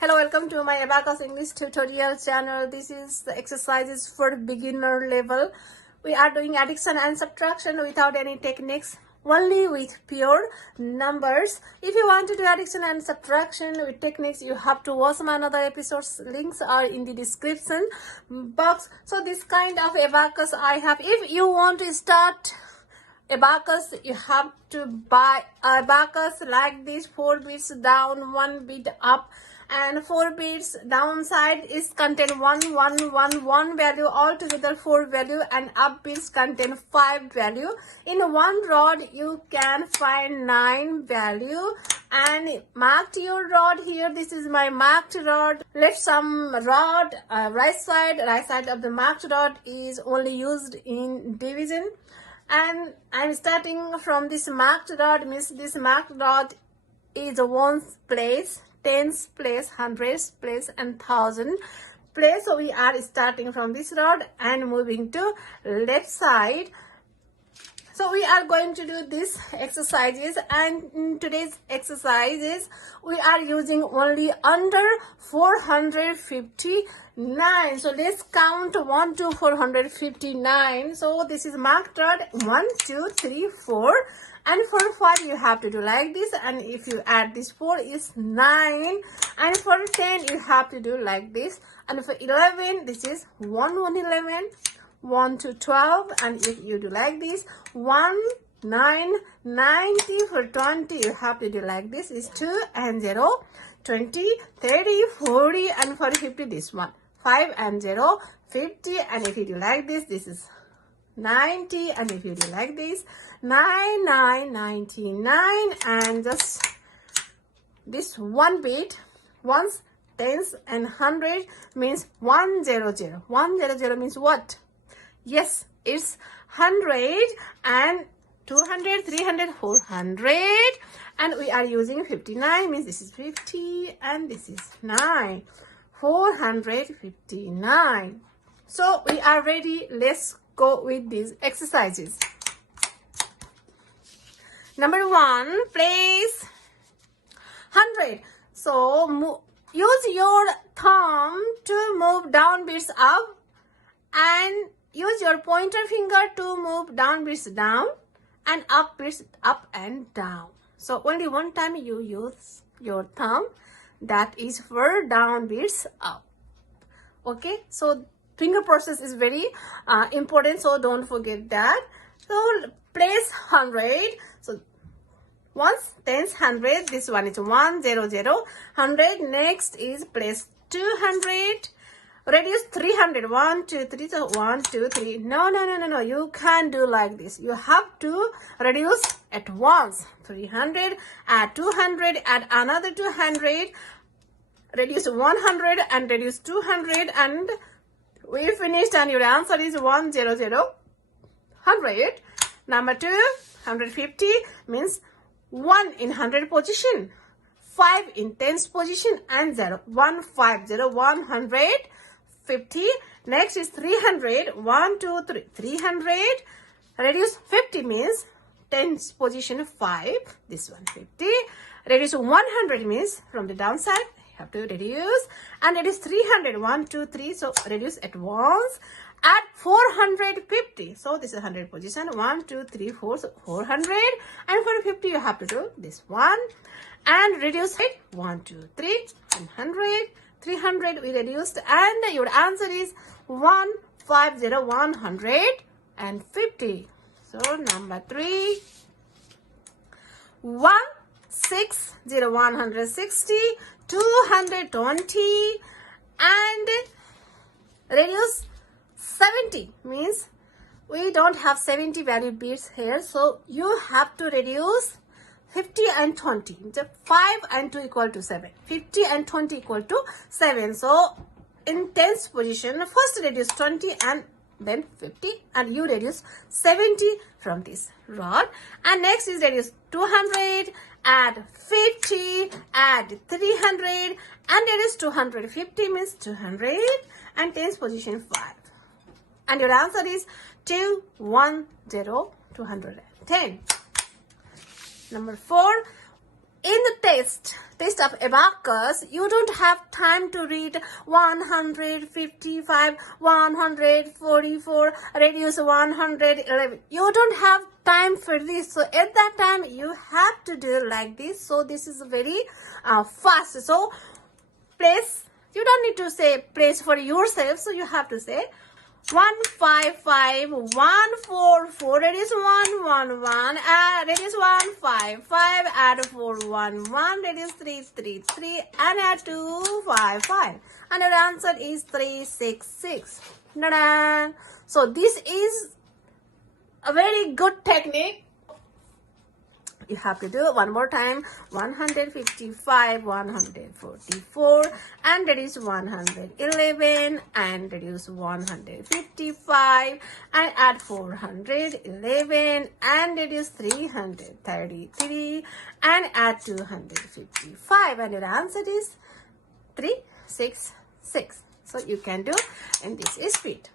Hello, welcome to my Abacus English tutorial channel. This is the exercises for beginner level. We are doing addition and subtraction without any techniques, only with pure numbers. If you want to do addition and subtraction with techniques, you have to watch my other episodes. Links are in the description box. So this kind of abacus I have. If you want to start abacus, you have to buy abacus like this, 4 bits down, 1 bit up, and 4 bits downside is contain 1 value, altogether 4 value, and up bits contain 5 value. In one rod you can find 9 value, and mark your rod here. This is my marked rod. Let some rod right side of the marked rod is only used in division, and I'm starting from this marked rod. Means this marked rod is a ones place, tens place, hundreds place, and thousand place. So we are starting from this rod and moving to left side. So we are going to do these exercises, and in today's exercises we are using only under 459. So let's count 1 to 459. So this is marked rod 1, 2, 3, 4, and for 5 you have to do like this, and if you add this 4 is 9, and for 10 you have to do like this, and for 11 this is 1 11, 1 to 12, and if you do like this 1 9 90, for 20 you have to do like this is 2 and 0, 20 30 40, and for 50 this one 5 and 0 50, and if you do like this is 90, and if you do like this 9 9 99, and just this 1 bit ones, tens, and hundred means 100. 100 means what? Yes, it's 100, and 200, 300, 400, and we are using 59 means this is 50 and this is 9, 459. So we are ready. Let's go with these exercises. Number 1, place 100. So use your thumb to move down bits up, and use your pointer finger to move down bits down, and up bits up and down. So only one time you use your thumb, that is for down bits up. Okay, so finger process is very important, so don't forget that. So place 100. So ones, tens, 100. This one is 1 0 0 100. Next is place 200. Reduce 300. 1 2 3. So 1 2 3. No. You can't do like this. You have to reduce at once. 300. Add 200. Add another 200. Reduce 100 and reduce 200, and we finished, and your answer is 1 0 0 100. Number 2, 150 means 1 in 100 position, 5 in tens position, and 0. 1 5 0 150. Next is 300. 1 2 3 300. Reduce 50 means tens position 5. This one 50. Reduce 100 means from the downside have to reduce, and it is 300. 1 2 3. So reduce at once. Add 450. So this is 100 position. 1 2 3 4. So 400, and for 50 you have to do this one, and reduce it. 1 2 3 100. 300 we reduced, and your answer is 1 5 0 150. So number 3, 1 6 0 160, 220, and reduce 70 means we don't have 70 value bits here, so you have to reduce 50 and 20. So 5 and 2 equal to 7. 50 and 20 equal to 7. So in tens position, first reduce 20 and then 50, and you reduce 70 from this rod. And next is reduce 200, add 50, add 300, and reduce 250 means 200, and tens position 5. And your answer is 210, 210. Number 4, in the test of Abacus, you don't have time to read 155, 144, reduce 111. You don't have time for this. So at that time, you have to do like this. So this is very fast. So place, you don't need to say place for yourself. So you have to say 155, 144, that is 111, that is 155, add 411, that is 333, and add 255, and your answer is 366. Ta-da! So this is a very good technique. You have to do it one more time. 155, 144, and that is 111, and that is 155, and add 411, and that is 333, and add 255, and your answer is 366. So you can do in this speed.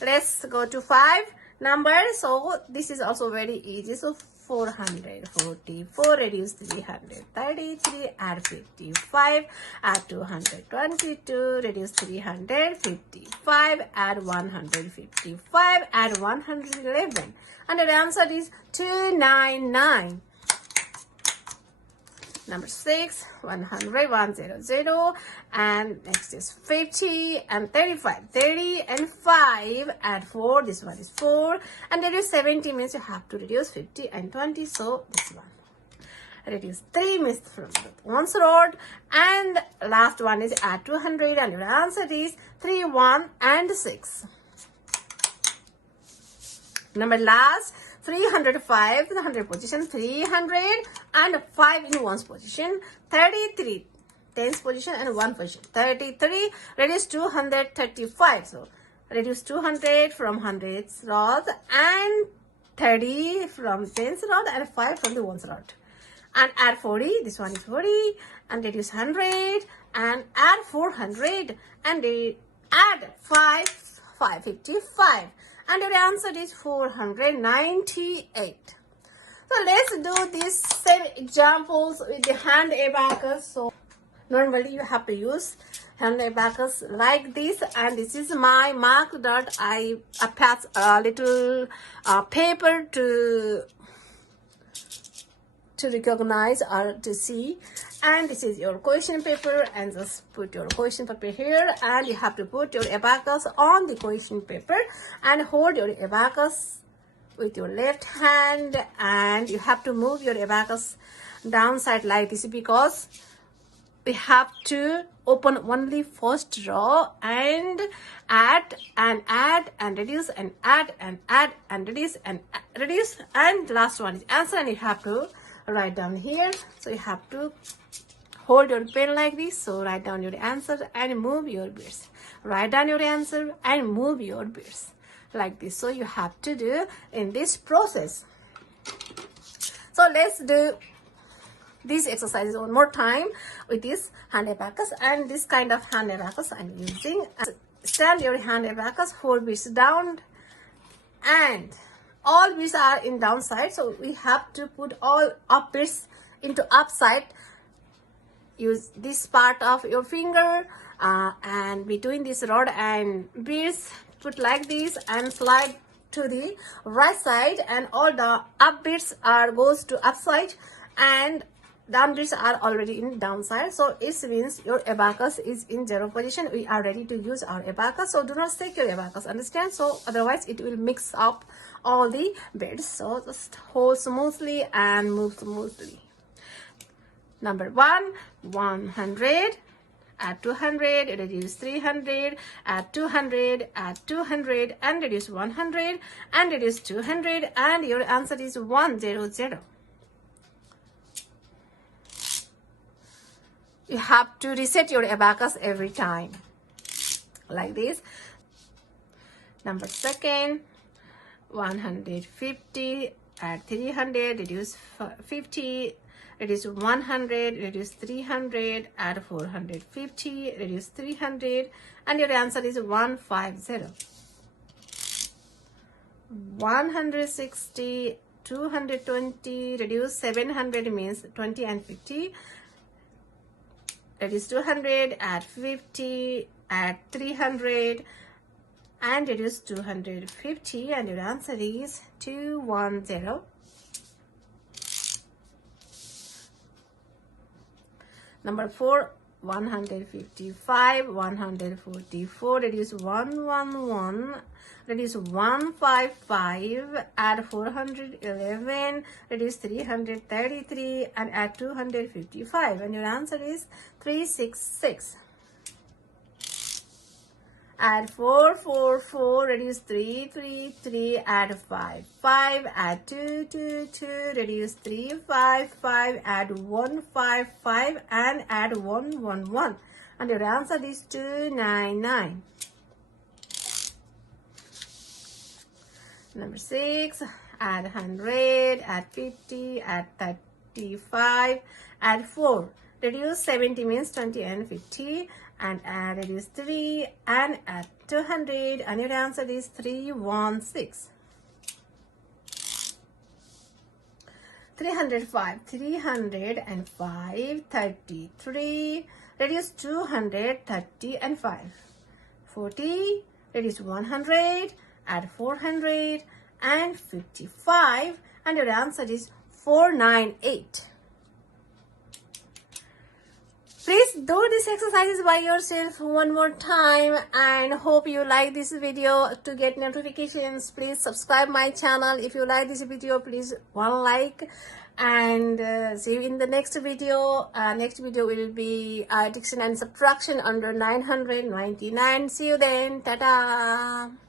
Let's go to 5 numbers. So this is also very easy. So 444, reduce 333, add 55, add 222, reduce 355, add 155, add 111, and the answer is 299. Number 6, 100, 100, and next is 50 and 35. 30 and 5, add 4, this one is 4, and there is 70 means you have to reduce 50 and 20, so this one. Reduce 3 means from one's rod, and last one is add 200, and your answer is 3, 1, and 6. Number last, 305, the 100 position, 300 and 5 in one's position, 33, tens position and 1 position, 33, reduce 235, so reduce 200 from 100's rod, and 30 from 10's rod, and 5 from the 1's rod, and add 40, this one is 40, and reduce 100, and add 400, and add 555. And your answer is 498. So let's do these same examples with the hand abacus. So normally you have to use hand abacus like this, and this is my mark dot. I attach a little paper to recognize or to see, and this is your question paper, and just put your question paper here, and you have to put your abacus on the question paper and hold your abacus with your left hand, and you have to move your abacus downside like this, because we have to open only first row and add and reduce and add and reduce and reduce, and last one is answer, and you have to write down here. So you have to hold your pen like this. So write down your answer and move your beads. Write down your answer and move your beads like this. So you have to do in this process. So let's do these exercises one more time with this hand abacus, and this kind of hand abacus I'm using. Stand your hand abacus, 4 beads down, and all beads are in downside, so we have to put all up beads into upside. Use this part of your finger and between this rod and beads, put like this and slide to the right side, and all the up beads are goes to upside, and down beads are already in downside. So it means your abacus is in 0 position. We are ready to use our abacus, so do not shake your abacus, understand? So otherwise it will mix up all the beads. So just hold smoothly and move smoothly. Number 1, 100, add 200, reduce 300, add 200, add 200, and reduce 100, and reduce 200, and your answer is 100. You have to reset your abacus every time like this. Number 2, 150, add 300, reduce 50, reduce 100, reduce 300, add 450, reduce 300, and your answer is 150. 160, 220, reduce 700 means 20 and 50. Reduce 200, add 50, add 300, and reduce 250, and your answer is 210. Number 4, 155, 144, reduce 111, reduce 155, add 411, reduce 333, and add 255, and your answer is 366. Add 444, reduce 333, add 55, add 222, reduce 355, add 155, and add 111. And your answer is 299. Number 6, add 100, add 50, add 35, add 4. Reduce 70 means 20 and 50, and add reduce 3 and add 200, and your answer is 316. 305, 305, 33, reduce 200, 30 and 5. 40, reduce 100, add 400 and 55, and your answer is 498. Please do these exercises by yourself one more time, and hope you like this video. To get notifications, please subscribe my channel. If you like this video, please one like, and see you in the next video. Next video will be addition and subtraction under 999. See you then. Ta-da!